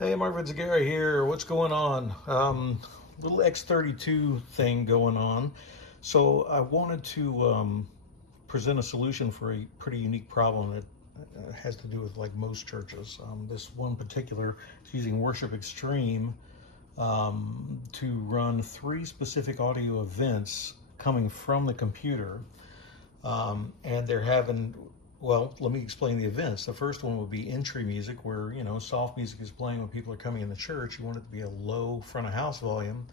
Hey, Marvin Zagara here. What's going on? Little X32 thing going on. So I wanted to present a solution for a pretty unique problem that has to do with like most churches. This one particular is using Worship Extreme to run three specific audio events coming from the computer. And they're having, well, let me explain the events. The first one would be entry music, where, soft music is playing when people are coming in the church. You want it to be a low front of house volume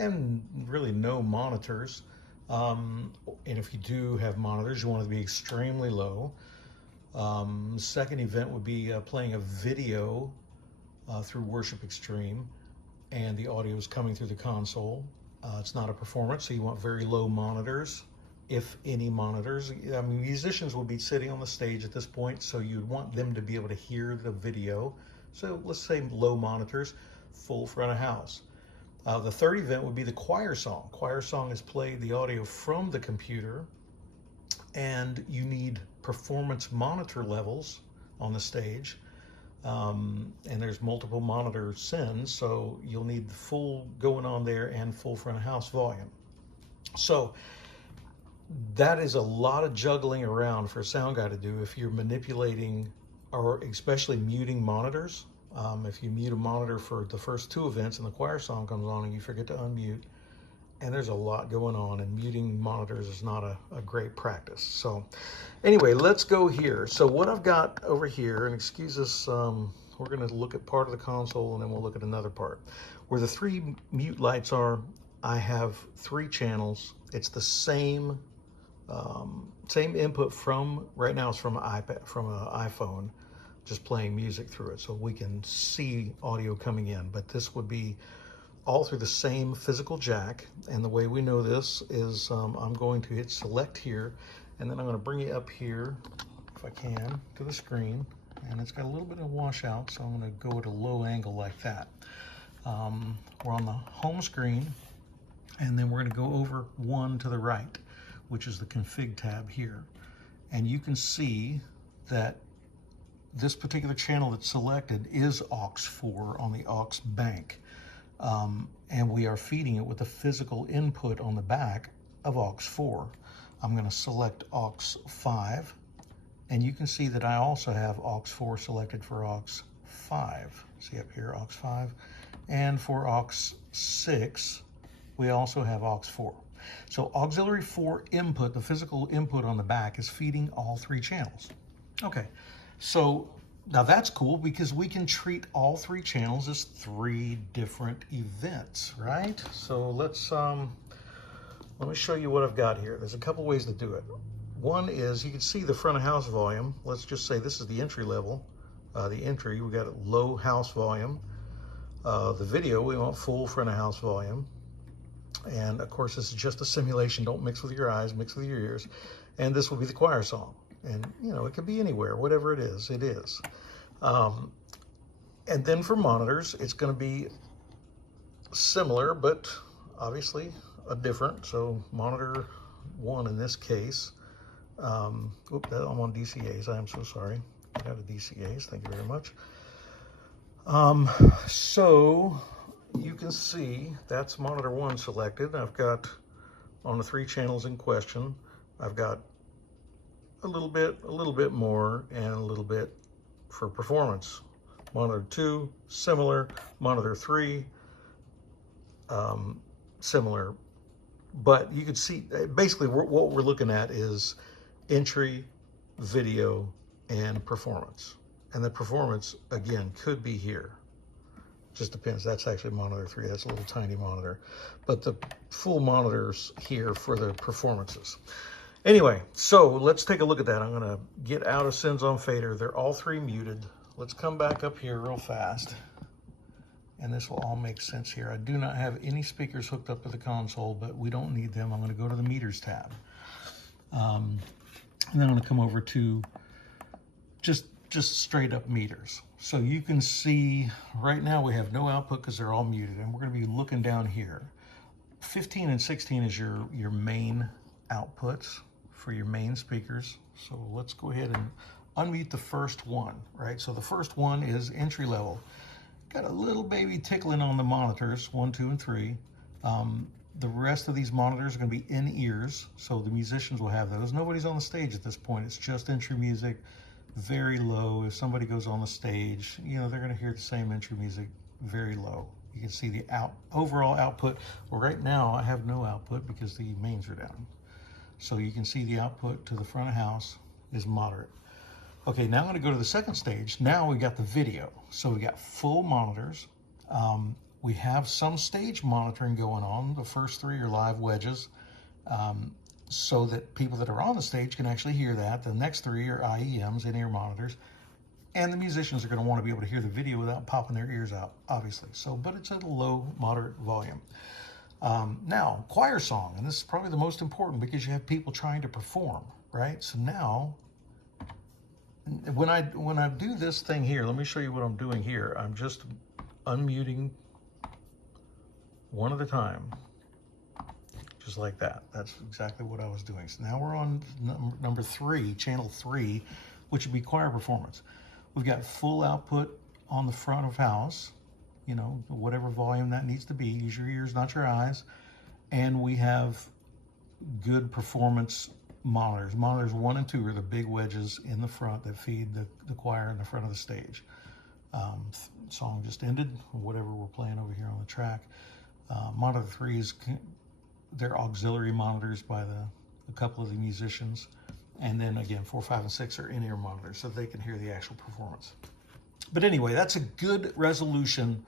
and really no monitors. And if you do have monitors, you want it to be extremely low. Second event would be playing a video through Worship Extreme, and the audio is coming through the console. It's not a performance, so you want very low monitors, if any monitors. I mean, musicians will be sitting on the stage at this point, so you'd want them to be able to hear the video. So let's say low monitors, full front of house. The third event would be the choir song. Choir song is played the audio from the computer, and you need performance monitor levels on the stage. And there's multiple monitor sends, so you'll need the full going on there and full front of house volume. So that is a lot of juggling around for a sound guy to do if you're manipulating or especially muting monitors. If you mute a monitor for the first two events and the choir song comes on and you forget to unmute, and there's a lot going on, and muting monitors is not a great practice. So anyway, let's go here. So what I've got over here, and excuse us, we're going to look at part of the console and then we'll look at another part. Where the three mute lights are, I have three channels. It's the same input from, right now it's from an iPad, from an iPhone, just playing music through it, so we can see audio coming in. But this would be all through the same physical jack. And the way we know this is I'm going to hit select here, and then I'm going to bring it up here, if I can, to the screen. And it's got a little bit of washout, so I'm going to go at a low angle like that. We're on the home screen, and then we're going to go over one to the right, which is the config tab here. And you can see that this particular channel that's selected is aux4 on the aux bank. And we are feeding it with the physical input on the back of aux4. I'm going to select aux5, and you can see that I also have aux4 selected for aux5. See up here, aux5. And for aux6, we also have aux4. So auxiliary 4 input, the physical input on the back, is feeding all three channels. Okay, so now that's cool because we can treat all three channels as three different events, right? So let me show you what I've got here. There's a couple ways to do it. One is you can see the front of house volume. Let's just say this is the entry level. The entry, we got low house volume. The video, we want full front of house volume. And of course, this is just a simulation. Don't mix with your eyes, mix with your ears. And this will be the choir song. And, it could be anywhere, whatever it is, it is. And then for monitors, it's going to be similar, but obviously a different. So monitor 1 in this case. I'm on DCAs. I am so sorry. I got a DCAs. Thank you very much. So you can see that's monitor 1 selected. I've got, on the three channels in question, I've got a little bit more, and a little bit for performance. Monitor 2, similar. Monitor 3, similar. But you can see, basically what we're looking at is entry, video, and performance. And the performance, again, could be here. Just depends. That's actually monitor 3. That's a little tiny monitor. But the full monitor's here for the performances. Anyway, so let's take a look at that. I'm going to get out of Sends on Fader. They're all three muted. Let's come back up here real fast, and this will all make sense here. I do not have any speakers hooked up to the console, but we don't need them. I'm going to go to the meters tab. And then I'm going to come over to just straight up meters. So you can see right now we have no output because they're all muted, and we're going to be looking down here. 15 and 16 is your main outputs for your main speakers. So let's go ahead and unmute the first one, right? So the first one is entry level. got a little baby tickling on the monitors, 1, 2, and 3. The rest of these monitors are going to be in ears, so the musicians will have those. Nobody's on the stage at this point. It's just entry music, very low. If somebody goes on the stage, you know, they're going to hear the same entry music very low. You can see the overall output. Well, right now I have no output because the mains are down. So you can see the output to the front of house is moderate. Okay, now I'm going to go to the second stage. Now we got the video. So we got full monitors. We have some stage monitoring going on. The first 3 are live wedges, so that people that are on the stage can actually hear that. The next 3 are IEMs, in-ear monitors. And the musicians are going to want to be able to hear the video without popping their ears out, obviously. So, but it's at a low, moderate volume. Now, choir song, and this is probably the most important because you have people trying to perform, right? So now, when I do this thing here, let me show you what I'm doing here. I'm just unmuting one at a time, just like that. That's exactly what I was doing. So now we're on number 3, channel 3, which would be choir performance. We've got full output on the front of house, you know, whatever volume that needs to be. Use your ears, not your eyes. And we have good performance monitors. Monitors 1 and 2 are the big wedges in the front that feed the choir in the front of the stage. Song just ended, whatever we're playing over here on the track. Monitor 3 is they're auxiliary monitors by a couple of the musicians. And then again, 4, 5, and 6 are in-ear monitors so they can hear the actual performance. But anyway, that's a good resolution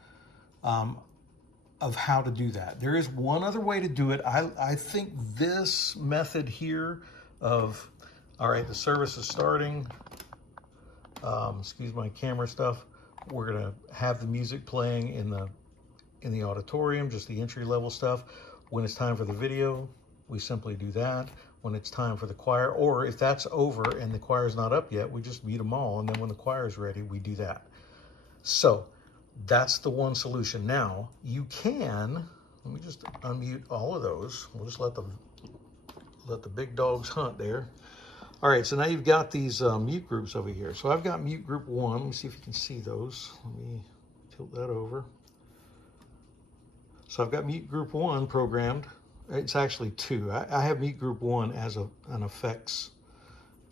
of how to do that. There is one other way to do it. I think this method here of, all right, the service is starting. Excuse my camera stuff. We're gonna have the music playing in the auditorium, just the entry level stuff. When it's time for the video, we simply do that. When it's time for the choir, or if that's over and the choir's not up yet, we just mute them all. And then when the choir is ready, we do that. So that's the one solution. Now you can, let me just unmute all of those. We'll just let the big dogs hunt there. All right, so now you've got these mute groups over here. So I've got mute group 1. Let me see if you can see those. Let me tilt that over. So I've got mute group 1 programmed. It's actually 2. I have mute group 1 as an effects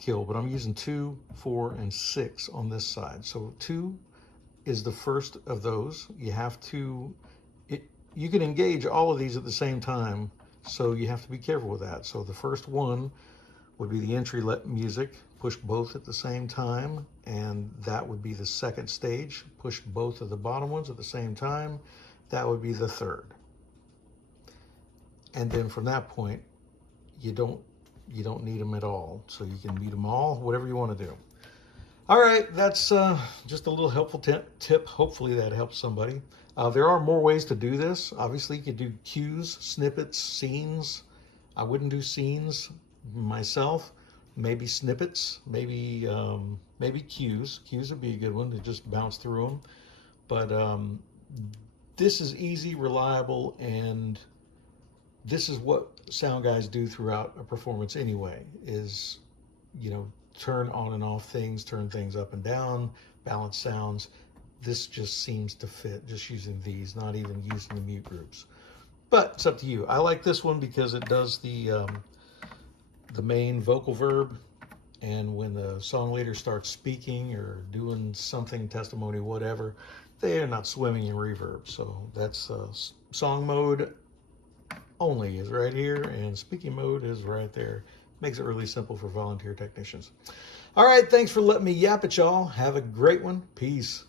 kill, but I'm using 2, 4, and 6 on this side. So 2 is the first of those. You have to, you can engage all of these at the same time, so you have to be careful with that. So the first one would be the entry music, push both at the same time, and that would be the second stage. Push both of the bottom ones at the same time, that would be the third. And then from that point, you don't need them at all. So you can mute them all, whatever you want to do. All right, that's just a little helpful tip. Hopefully that helps somebody. There are more ways to do this. Obviously, you could do cues, snippets, scenes. I wouldn't do scenes myself. Maybe snippets, maybe cues. Cues would be a good one to just bounce through them. But this is easy, reliable, and this is what sound guys do throughout a performance anyway, is, you know, turn on and off things, turn things up and down, balance sounds. This just seems to fit just using these, not even using the mute groups. But it's up to you. I like this one because it does the main vocal verb, and when the song leader starts speaking or doing something, testimony, whatever, they are not swimming in reverb. So that's song mode only is right here, and speaking mode is right there. Makes it really simple for volunteer technicians. All right, thanks for letting me yap at y'all. Have a great one. Peace.